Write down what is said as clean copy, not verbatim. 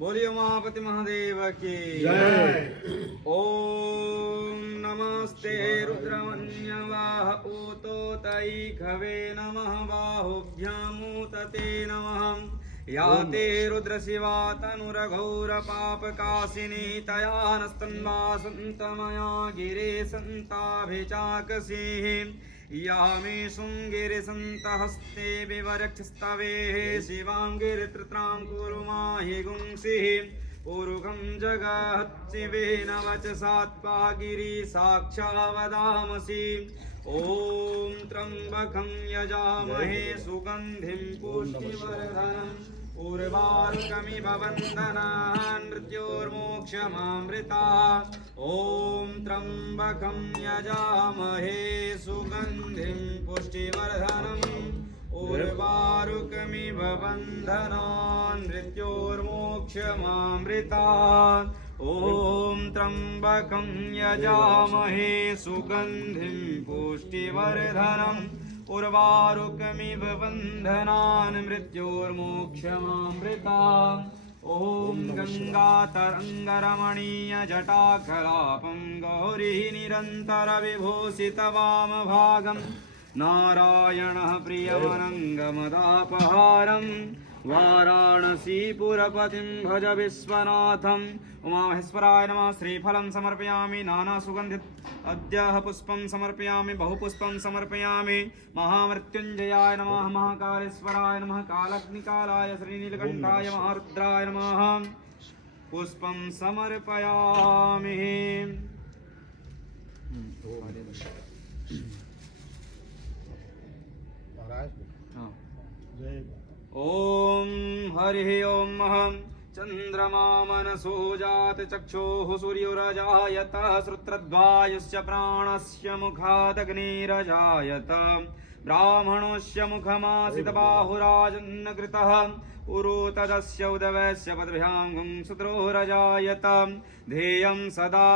बोलिए उमापति महादेव की जय। ओम नमस्ते रुद्रमन्यवाह ऊतो तई खवे नमः बाहुभ्यामूतते नमः या ते रुद्रशिवा तनुरघोर पापकाशिनी तया नस्तन्वासन्तमया गिरे सन्ताभिचाकसीः या मे शृङ्गिरिसन्तहस्ते विवरक्षस्तवेः शिवाङ्गिरित्रत्रां कुरु माहि गुंसिः ऊरुकं जगहच्चिवेन वचसात्पा गिरि साक्षावदामसि ॐ त्र्यम्बकं यजामहे सुगन्धिं पुष्टिवर्धनम् उर्वारुकमिव वन्दनान् मृत्योर्मोक्षमामृतात् ॐ त्र्यम्बकं यजामहे सुगन्धिं पुष्टिवर्धनम् उर्वारुकमिव वन्दनान् मृत्योर्मोक्षमामृतात् ॐ त्र्यम्बकं यजामहे सुगन्धिं पुष्टिवर्धनम् उर्वारुकमिव वन्दनान् मृत्योर्मोक्षमामृतात् ॐ गङ्गातरङ्गरमणीय जटाकलापं गौरी निरन्तरविभूषितवामभागम् नारायणः प्रियमनङ्गमदापहारम् वाराणसीपुरपतिं भज विश्वनाथम् उमामहेश्वराय नमः श्रीफलं समर्पयामि नानासुगन्धित अद्यः पुष्पं समर्पयामि बहुपुष्पं समर्पयामि महामृत्युञ्जयाय नमः महाकालेश्वराय नमः कालाग्निकालाय श्रीनीलकण्ठाय महारुद्राय नमः पुष्पं समर्पयामि। ओम हरि ओम महं चंद्रमा मनसो जात चक्षुः सूर्योरजायत श्रुत्रद्वायुश्च प्राणस्य मुखादग्निरजायत ब्राह्मणोस्य मुखमासित बाहुराजन्नकृतः उरु तदस्य उदवस्य पद्भ्यां गुंसुत्रोरजायत ध्येयं सदा